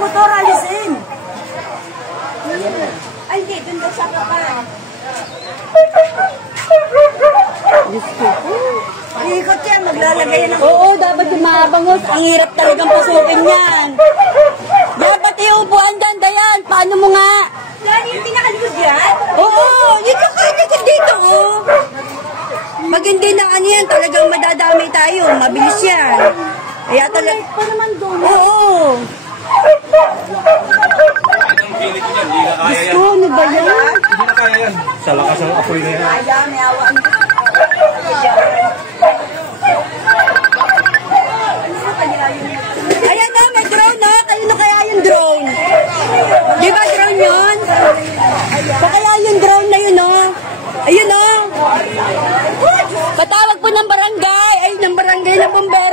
motor, alisin. Ay, hindi. Doon daw sa kapan. Diyos ko. Ikot yan. Maglalagay yan. Oo, dapat yung mabangos. Ang hirap talagang pasukin yan. Dapat iupuan dyan, Dayan. Paano mo nga? Yan, yung pinakalikod yan? Oo, yung pinakalikod dito, oh. Pag hindi na ano yan, talagang madadami tayo. Mabilis yan. Kaya talaga... pa naman doon. Oo. Diyos ko, ano ba yan? Hindi na kaya yan. Sa lakas ng apoy na yan. Kaya, may awaan. Ayan na, may drone na. Kanino kaya yung drone? Di ba drone yun? O kaya yung drone na yun, no? Ayun, no? Patawag po ng barangay. Ay, ng barangay na bombero.